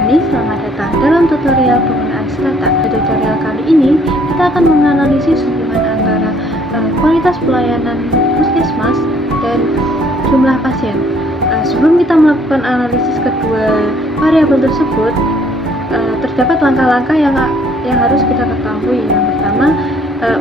Doni, selamat datang dalam tutorial penggunaan Stata. Pada tutorial kali ini, kita akan menganalisis hubungan antara kualitas pelayanan puskesmas dan jumlah pasien. Sebelum kita melakukan analisis kedua variabel tersebut, terdapat langkah-langkah yang harus kita ketahui. Yang pertama,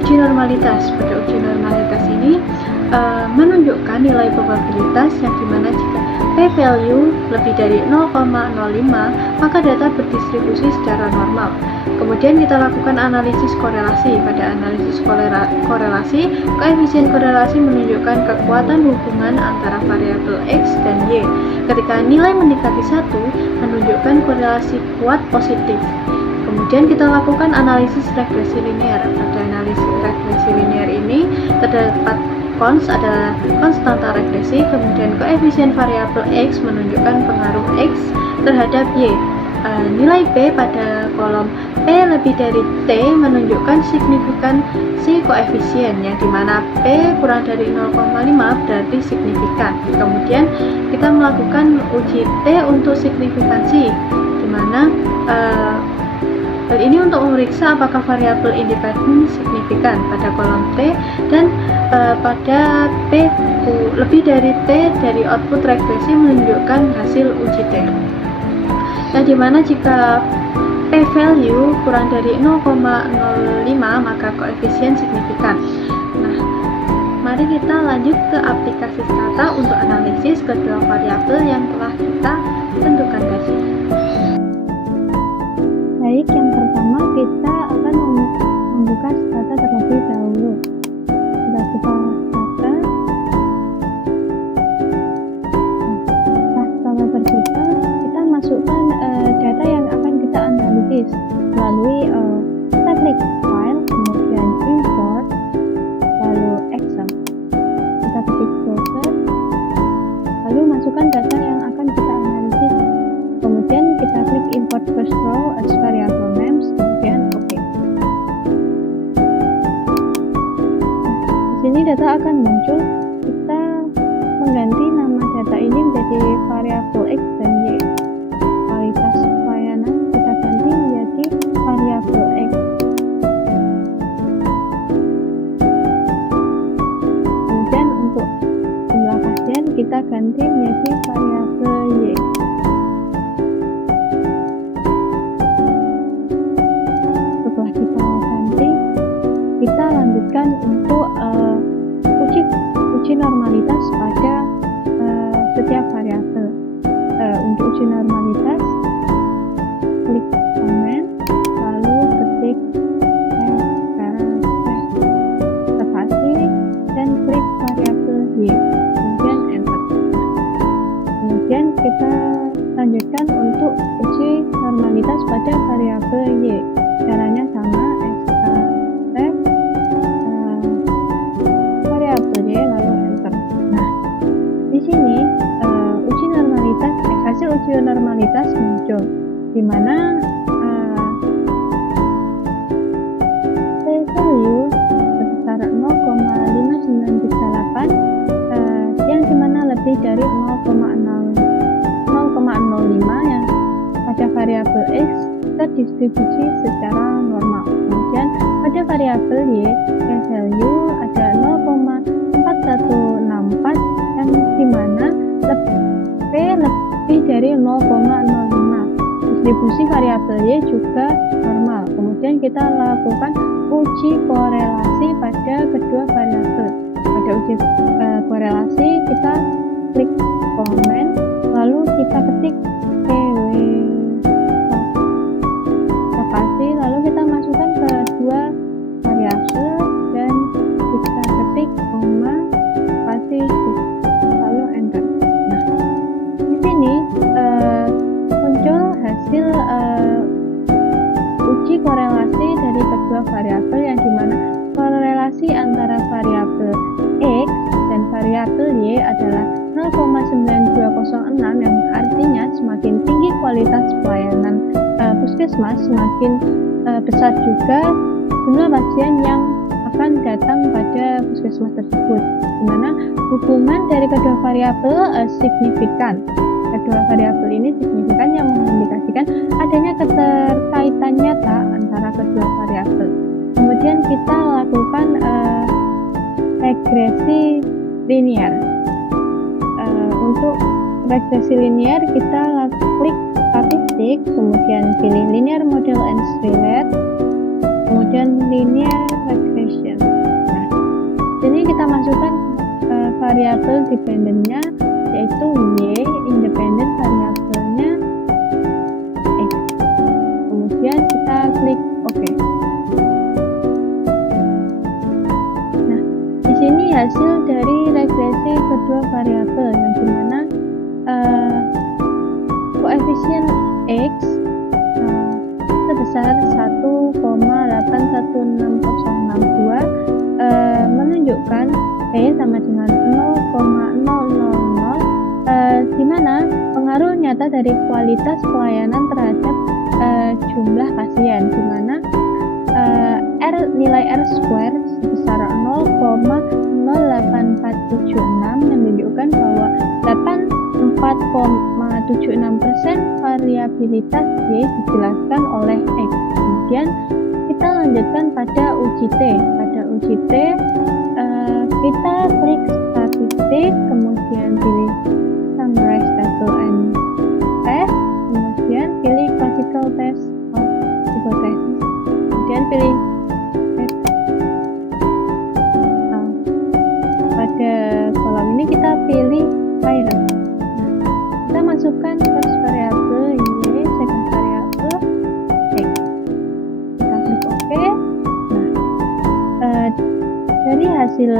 uji normalitas. Pada uji normalitas ini menunjukkan nilai probabilitas yang dimana jika p-value lebih dari 0,05 maka data berdistribusi secara normal. Kemudian kita lakukan analisis korelasi. Pada analisis korelasi, koefisien korelasi menunjukkan kekuatan hubungan antara variabel X dan Y. Ketika nilai mendekati 1, menunjukkan korelasi kuat positif. Kemudian kita lakukan analisis regresi linear. Pada analisis regresi linear ini terdapat cons adalah konstanta regresi, kemudian koefisien variabel X menunjukkan pengaruh X terhadap Y. Nilai P pada kolom P lebih dari T menunjukkan signifikansi koefisien, yang dimana P kurang dari 0,5 berarti signifikan. Kemudian kita melakukan uji T untuk signifikansi, dimana hal ini untuk memeriksa apakah variabel independen signifikan pada kolom T dan pada P lebih dari T dari output regresi menunjukkan hasil uji T. Yang dimana jika p-value kurang dari 0,05 maka koefisien signifikan. Nah, mari kita lanjut ke aplikasi Stata untuk analisis kedua variabel yang telah kita tentukan tadi. Baik, yang pertama kita akan membuka Stata terlebih dahulu. Sudah buka Stata. Nah, setelah terbuka, kita masukkan data yang akan kita analisis melalui kita klik file, kemudian import, lalu Excel. Kita ketik browser, lalu masukkan data yang akan kita analisis. Kemudian kita klik import first row as variable names, kemudian OK. Di sini data akan muncul. Kita mengganti nama data ini menjadi variabel X dan Y. Kualitas pelayanan kita ganti menjadi variabel X. Kemudian untuk jumlah pasien kita ganti menjadi variabel Y. Setelah kita ganti, kita lanjutkan untuk uji normalitas pada setiap variabel. Untuk uji normalitas, klik comment, lalu ketik spasi dan klik variabel Y, kemudian enter. Kemudian kita lanjutkan untuk uji normalitas pada variabel Y. Caranya sama, extract variabel Y lalu enter. Nah, di sini hasil uji normalitas muncul, di mana p-value sebesar 0,5938 yang dimana lebih dari 0,05 yang pada variabel X terdistribusi secara normal. Kemudian pada variabel Y, p-value ada 0,4164 yang dimana P lebih dari 0,05. Distribusi variabel Y juga normal. Kemudian kita lakukan uji korelasi pada kedua variabel. Pada uji korelasi kita klik comment, lalu kita ketik spasi, lalu kita masukkan kedua variabel dan kita ketik koma spasi lalu enter. Nah, di sini muncul hasil uji korelasi dari kedua variabel, yang dimana korelasi antara variabel X dan variabel Y adalah 0,9206, yang artinya semakin tinggi kualitas pelayanan puskesmas, semakin besar juga jumlah pasien yang akan datang pada puskesmas tersebut, di mana hubungan dari kedua variabel signifikan. Kedua variabel ini signifikan, yang mengindikasikan linear. Untuk regresi linear kita klik statistik, kemudian pilih linear model and relate, kemudian linear regression. Nah, sini kita masukkan variabel dependennya yaitu y, independen variabelnya x. Kemudian kita klik OK. Nah, di sini hasil dari regresi kedua variabel yang dimana koefisien x sebesar 1,816062 menunjukkan P sama dengan 0,000, di mana pengaruh nyata dari kualitas pelayanan terhadap jumlah pasien, di mana nilai R square sebesar 0,08476 menunjukkan bahwa 84,76% variabilitas Y dijelaskan oleh X. Kemudian kita lanjutkan pada uji T. Pada uji T kita klik statistik, kemudian pilih summarize table and test, kemudian pilih classical test of hypothesis, kemudian pilih test. Pada kolom ini kita pilih parent. Kita masukkan first variable y, second variable x. Kita klik OK. Nah, dari hasil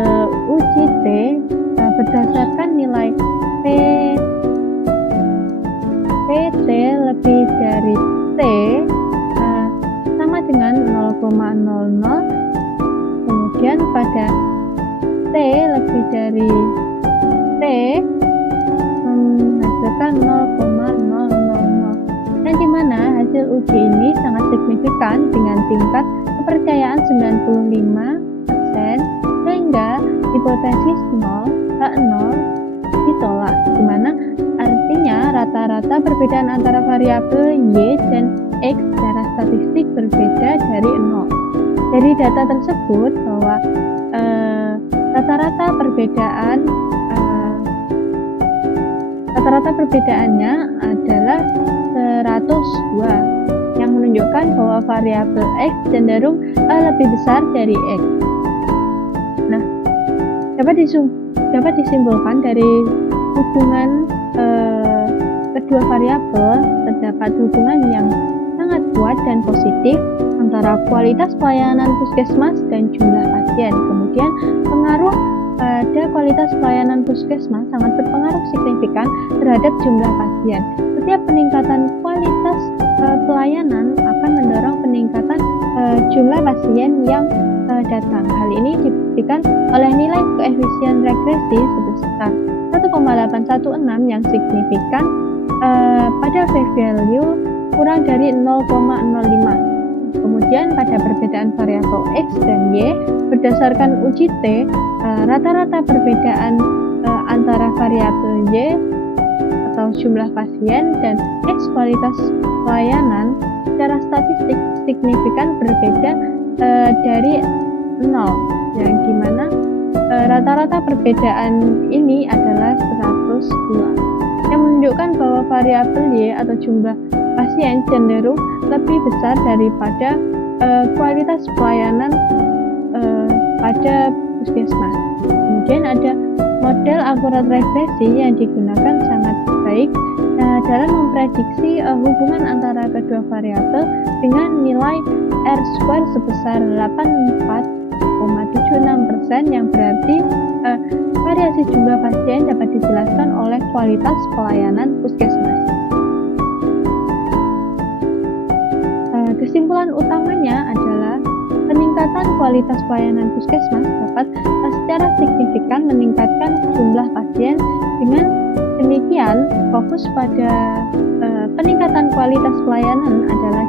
uji T berdasarkan nilai PT lebih dari T sama dengan 0,00, kemudian pada T lebih dari T menghasilkan 0,000, dan dimana hasil uji ini sangat signifikan dengan tingkat kepercayaan 95%, sehingga hipotesis 0 ditolak, dimana artinya rata-rata perbedaan antara variabel y dan x secara statistik berbeda dari 0. Dari data tersebut bahwa rata-rata perbedaannya adalah 102, yang menunjukkan bahwa variabel x cenderung lebih besar dari x. Nah, dapat disimpulkan dari hubungan kedua variabel terdapat hubungan yang sangat kuat dan positif antara kualitas pelayanan puskesmas dan jumlah pasien. Kemudian pengaruh pada kualitas pelayanan puskesmas sangat berpengaruh signifikan terhadap jumlah pasien. Setiap peningkatan kualitas pelayanan akan mendorong peningkatan jumlah pasien yang datang. Hal ini dibuktikan oleh nilai koefisien regresi sebesar 1,816 yang signifikan pada p-value kurang dari 0,05. Kemudian pada perbedaan variabel x dan y berdasarkan uji T, rata-rata perbedaan antara variabel y atau jumlah pasien dan x kualitas pelayanan secara statistik signifikan berbeda dari 0, yang dimana rata-rata perbedaan ini adalah 102, yang menunjukkan bahwa variabel y atau jumlah pasien cenderung lebih besar daripada kualitas pelayanan pada puskesmas. Kemudian ada model akurat regresi yang digunakan sangat baik dalam memprediksi hubungan antara kedua variabel dengan nilai R square sebesar 84,76%, yang berarti variasi jumlah pasien dapat dijelaskan oleh kualitas pelayanan puskesmas. Kesimpulan utamanya adalah peningkatan kualitas pelayanan puskesmas dapat secara signifikan meningkatkan jumlah pasien. Dengan demikian, fokus pada peningkatan kualitas pelayanan adalah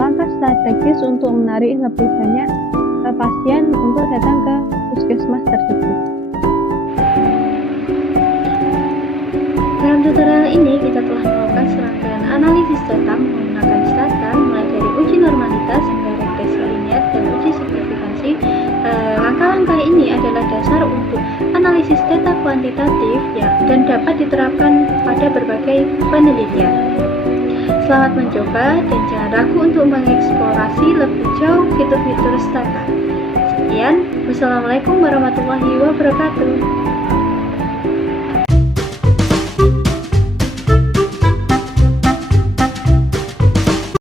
langkah strategis untuk menarik lebih banyak pasien untuk datang ke puskesmas tersebut. Dalam tutorial ini kita telah melakukan serangkaian analisis data menggunakan stata mulai dari uji normalitas hingga regresi linear dan uji signifikansi. Langkah-langkah ini adalah dasar untuk analisis analisis data kuantitatif dan dapat diterapkan pada berbagai penelitian. Selamat mencoba dan jangan ragu untuk mengeksplorasi lebih jauh fitur-fitur Stata. Sekian, wassalamualaikum warahmatullahi wabarakatuh.